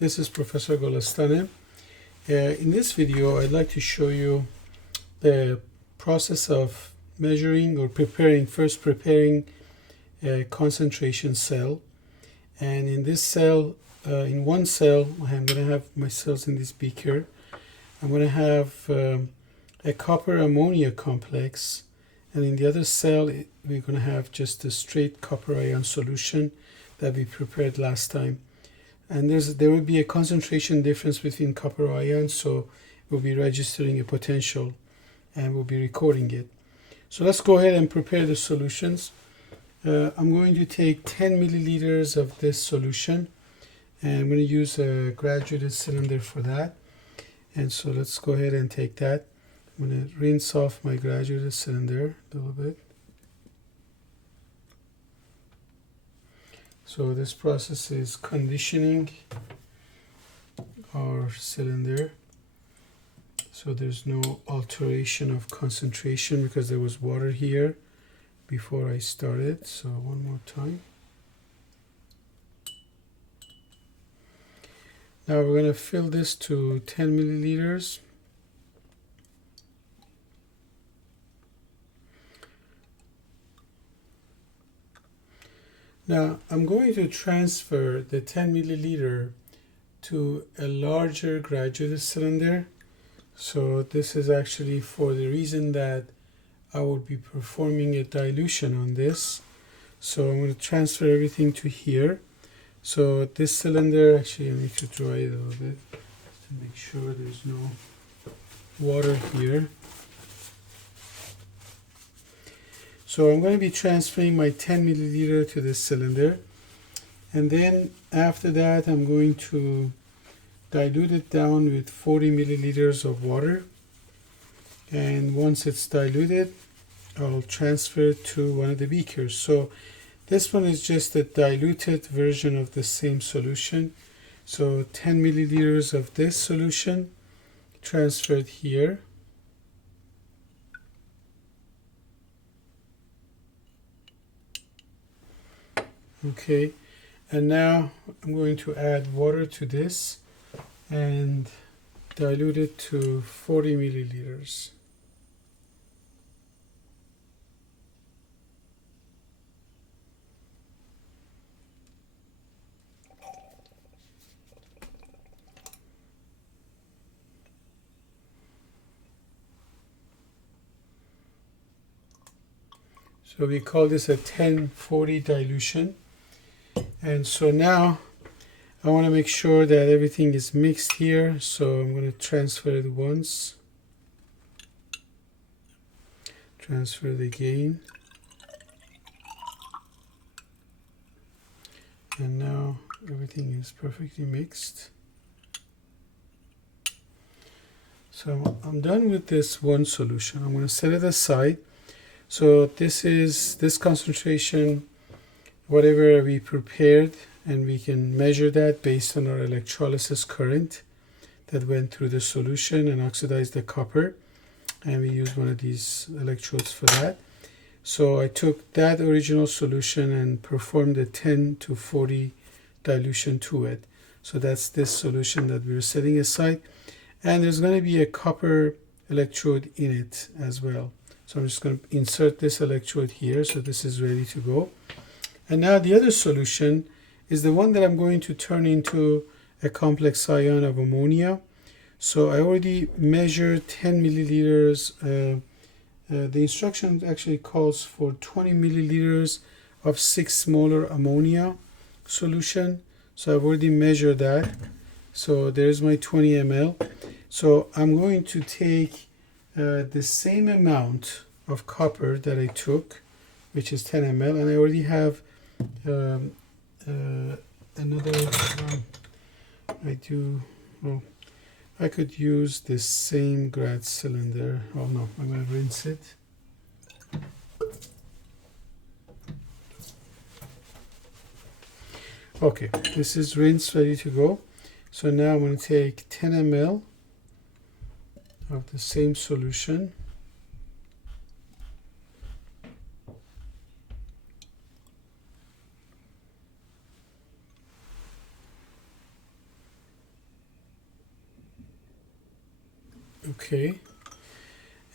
This is Professor Golestane. In this video, I'd like to show you the process of measuring or first preparing a concentration cell. And in this cell, in one cell, I'm going to have my cells in this beaker. I'm going to have a copper-ammonia complex. And in the other cell, we're going to have just a straight copper ion solution that we prepared last time. And there will be a concentration difference between copper ions, so we'll be registering a potential and we'll be recording it. So let's go ahead and prepare the solutions. I'm going to take 10 milliliters of this solution, and I'm going to use a graduated cylinder for that. And so let's go ahead and take that. I'm going to rinse off my graduated cylinder a little bit. So this process is conditioning our cylinder, so there's no alteration of concentration because there was water here before I started. So one more time. Now we're going to fill this to 10 milliliters. Now I'm going to transfer the 10 milliliter to a larger graduated cylinder. So this is actually for the reason that I will be performing a dilution on this. So I'm going to transfer everything to here. So this cylinder, actually I need to dry it a little bit to make sure there's no water here. So I'm going to be transferring my 10 milliliter to this cylinder, and then after that I'm going to dilute it down with 40 milliliters of water, and once it's diluted I'll transfer it to one of the beakers. So this one is just a diluted version of the same solution. So 10 milliliters of this solution transferred here. Okay, and now I'm going to add water to this and dilute it to 40 milliliters. So we call this a 10-40 dilution. And so now I want to make sure that everything is mixed here. So I'm going to transfer it once, transfer it again, and now everything is perfectly mixed. So I'm done with this one solution. I'm going to set it aside. So this concentration, whatever we prepared, and we can measure that based on our electrolysis current that went through the solution and oxidized the copper, and we use one of these electrodes for that. So I took that original solution and performed a 10 to 40 dilution to it. So that's this solution that we're setting aside, and there's going to be a copper electrode in it as well. So I'm just going to insert this electrode here, so this is ready to go. And now the other solution is the one that I'm going to turn into a complex ion of ammonia. So I already measured 10 milliliters. The instruction actually calls for 20 milliliters of 6 molar ammonia solution. So I've already measured that. So there's my 20 ml. So I'm going to take the same amount of copper that I took, which is 10 ml, and I already have another one. I could use this same grad cylinder. Oh no, I'm going to rinse it. Okay, this is rinsed, ready to go. So now I'm going to take 10 ml of the same solution. Okay,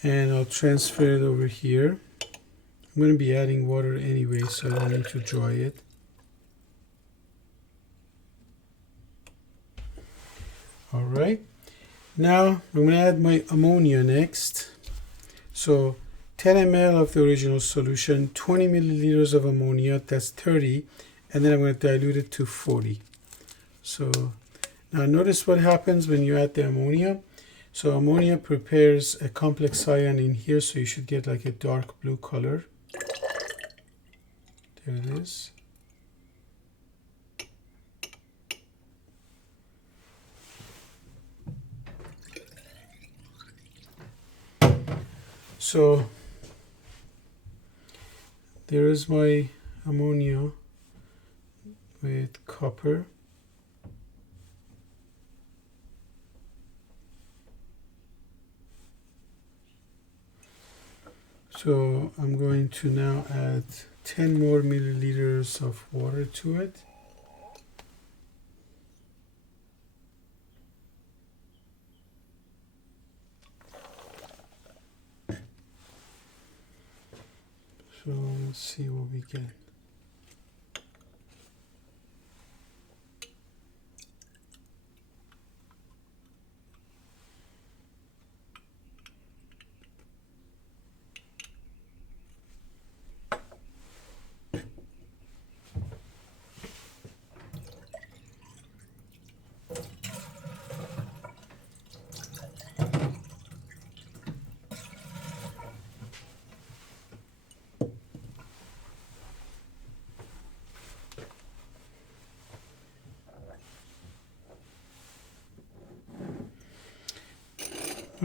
and I'll transfer it over here. I'm going to be adding water anyway, so I don't need to dry it. All right, now I'm going to add my ammonia next. So 10 ml of the original solution, 20 milliliters of ammonia, that's 30, and then I'm going to dilute it to 40. So now notice what happens when you add the ammonia. So ammonia prepares a complex ion in here, so you should get like a dark blue color. There it is. So there is my ammonia with copper. So I'm going to now add 10 more milliliters of water to it. So let's see what we get.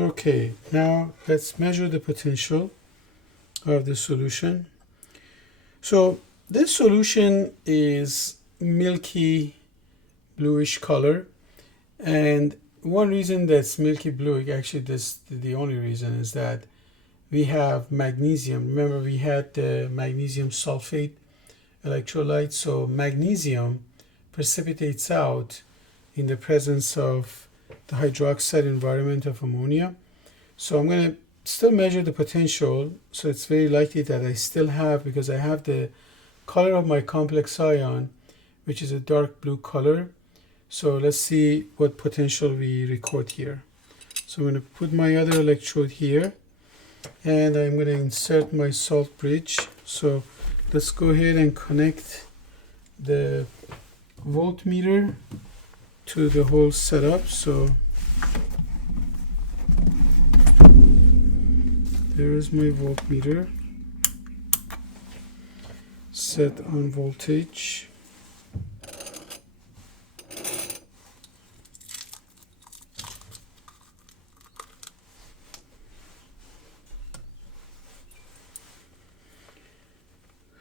Okay, now let's measure the potential of the solution. So this solution is milky bluish color, and one reason that's milky blue, actually this the only reason, is that we have magnesium. Remember, we had the magnesium sulfate electrolyte, so magnesium precipitates out in the presence of the hydroxide environment of ammonia. So I'm going to still measure the potential, so it's very likely that I still have, because I have the color of my complex ion, which is a dark blue color. So let's see what potential we record here. So I'm going to put my other electrode here, and I'm going to insert my salt bridge. So let's go ahead and connect the voltmeter to the whole setup. So there is my voltmeter set on voltage.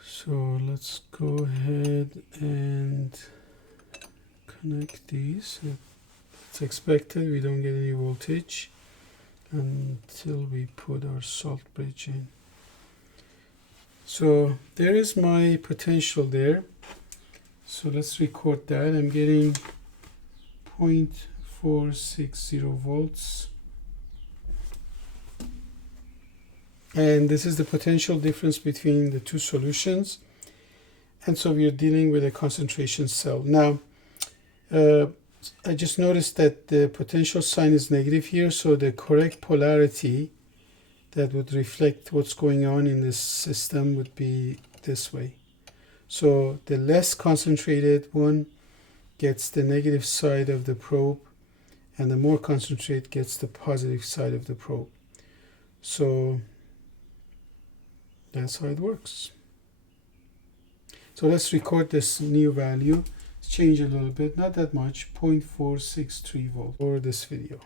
So let's go ahead and connect these. It's expected we don't get any voltage until we put our salt bridge in. So there is my potential there. So let's record that. I'm getting 0.460 volts. And this is the potential difference between the two solutions. And so we are dealing with a concentration cell. Now, I just noticed that the potential sign is negative here, so the correct polarity that would reflect what's going on in this system would be this way. So the less concentrated one gets the negative side of the probe, and the more concentrated gets the positive side of the probe. So that's how it works. So let's record this new value. Let's change it a little bit, not that much, 0.463 volt for this video.